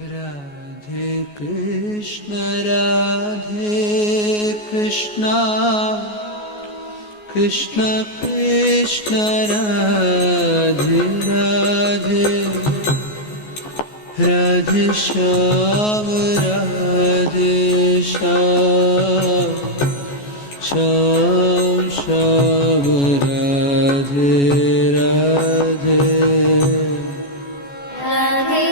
Radhe Krishna Krishna Krishna Radhe Radhe Radhe Shyam Shyam Shyam Radhe Radhe Radhe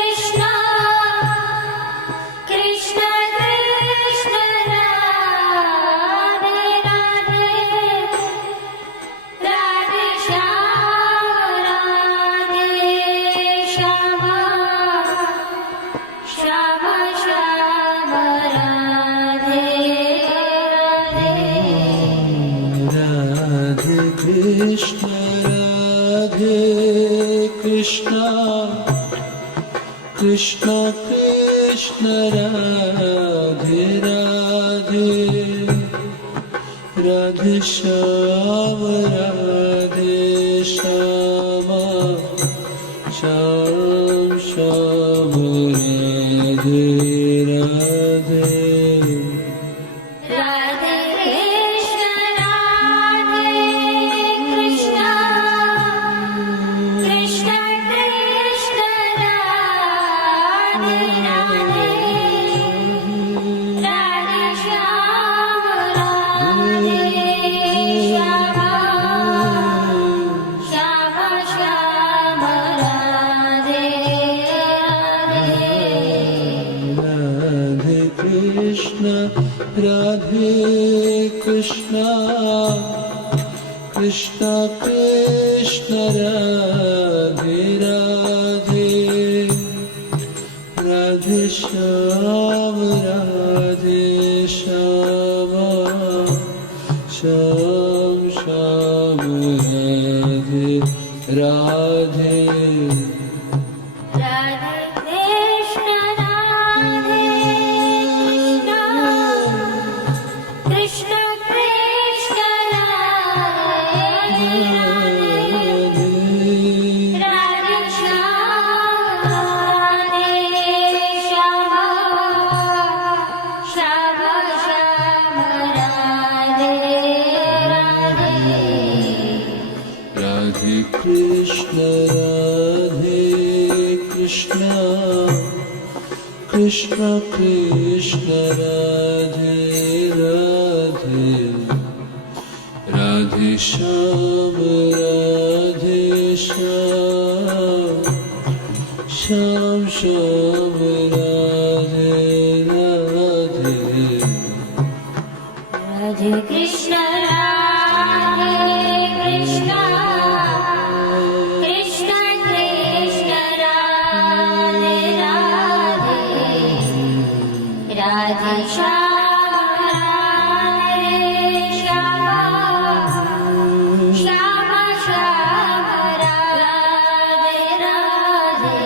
Krishna Krishna Krishna Radhe Radhe Radhe Shyam Shyam Shyam Shyam Radhe Radhe Krishna Krishna Krishna Radhe Radhe Radhe Shyam Shyam Shyam Shyam Radhe Radhe Radhe Krishna Krishna Krishna Krishna Radhe Radhe Radhe Shyam Shyam Shyam Radhe Radhe Krishna Krishna Krishna Radhe Radhe Radhe Shyam Shyam Shyam Shyam Radhe Radhe Radhe Krishna Krishna Krishna Radhe Radhe Shyam Shyam Shyam Radhe Radhe Krishna Krishna Krishna Radhe Radhe Radhe Shyam Shyam Shyam Radhe Radhe Radhe Krishna Krishna Krishna Krishna Radhe Radhe Radhe Shyam Shyam Shyam Radhe Radhe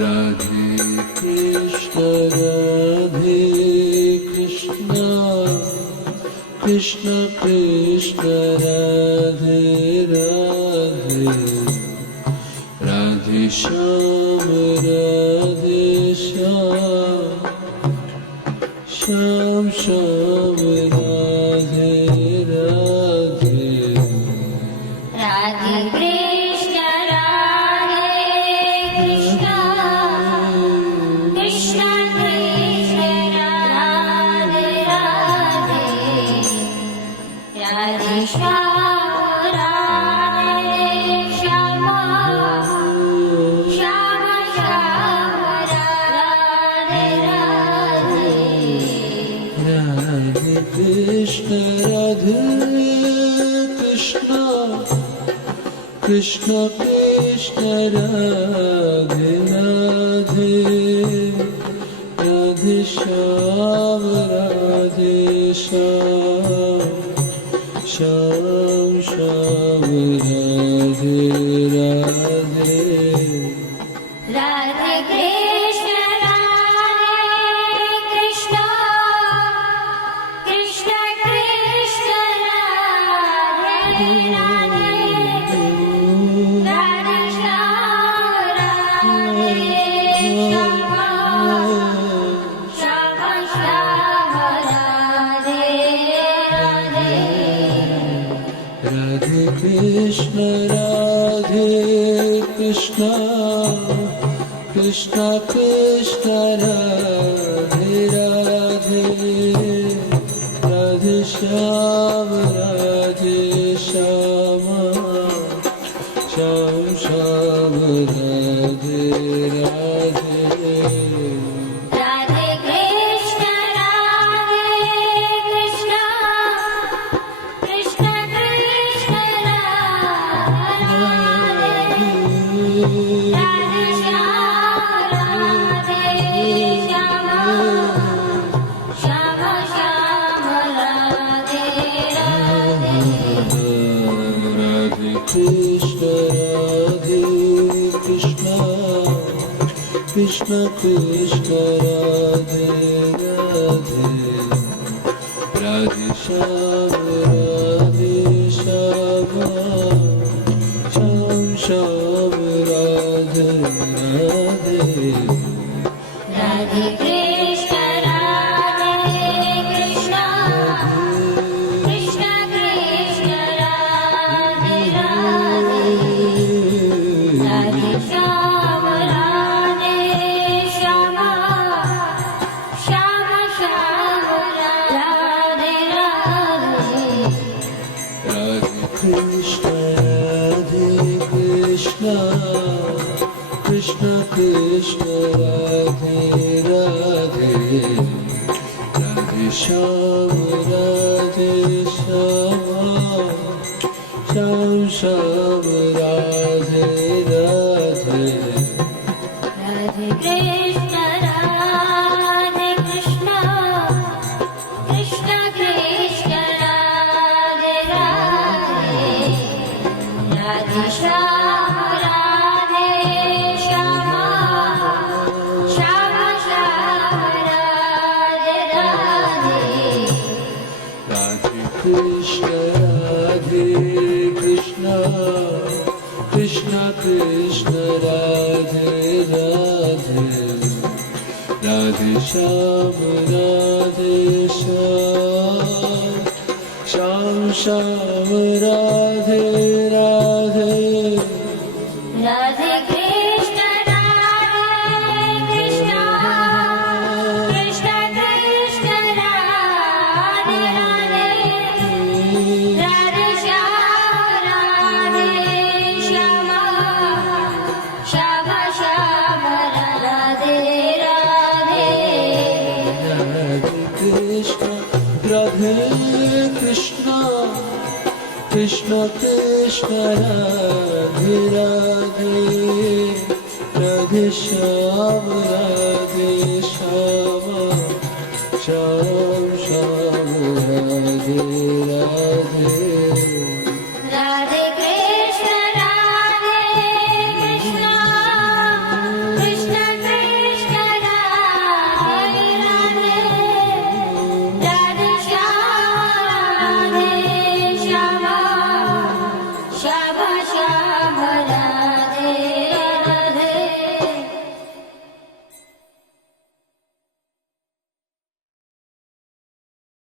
Radhe Krishna Krishna Krishna Radhe Radhe Radhe Shyam Shyam Shyam Radhe Radhe Radhe Krishna Krishna Krishna Krishna Radhe Radhe Radhe Shyam Shyam Shyam Shyam Radhe Radhe Radhe Krishna Krishna Krishna Radhe Radhe Radhe Shyam Shyam Shyam Radhe Radhe Radhe Krishna Krishna Krishna Krishna Radhe Radhe Radhe Krishna Radhe Krishna Krishna Krishna Radhe Radhe Radhe Shyam Radhe Shyama Shyam Shyam Radhe Radhe Radhe Krishna, Radhe Krishna, Krishna Krishna, Radhe Radhe Shyam, Radhe Shyama, Shyama Shyam, Radhe Radhe. Radhe Krishna Radhe Krishna Krishna Krishna Radhe Radhe Radhe Shyam Radhe Shyama Shyam Shyam Radhe Radhe Radhe Krishna, Radhe Krishna, Krishna Krishna, Radhe Radhe, Radhe Shyam, Radhe Shyama, Shyama Shyam, Radhe Radhe. Radhe Krishna Radhe Krishna Krishna Krishna Radhe Radhe Radhe Shyam Radhe Shyama Shyam Shyam Radhe Radhe Radhe Krishna, Radhe Krishna, Krishna Krishna, Radhe Radhe, Radhe Shyam, Radhe Shyama, Shyama Shyam, Radhe Radhe. Radhe Krishna Radhe Krishna Krishna Krishna Radhe Radhe Radhe Shyam Radhe Shyam Shyam Shyam Radhe Radhe Radhe Krishna, Radhe Krishna, Krishna Krishna, Radhe Radhe, Radhe Shyam, Radhe Shyama, Shyama Shyam, Radhe Radhe. Radhe Krishna Radhe Krishna Krishna Krishna Radhe Radhe Radhe Shyam Radhe Shyama Shyam Shyam Radhe Radhe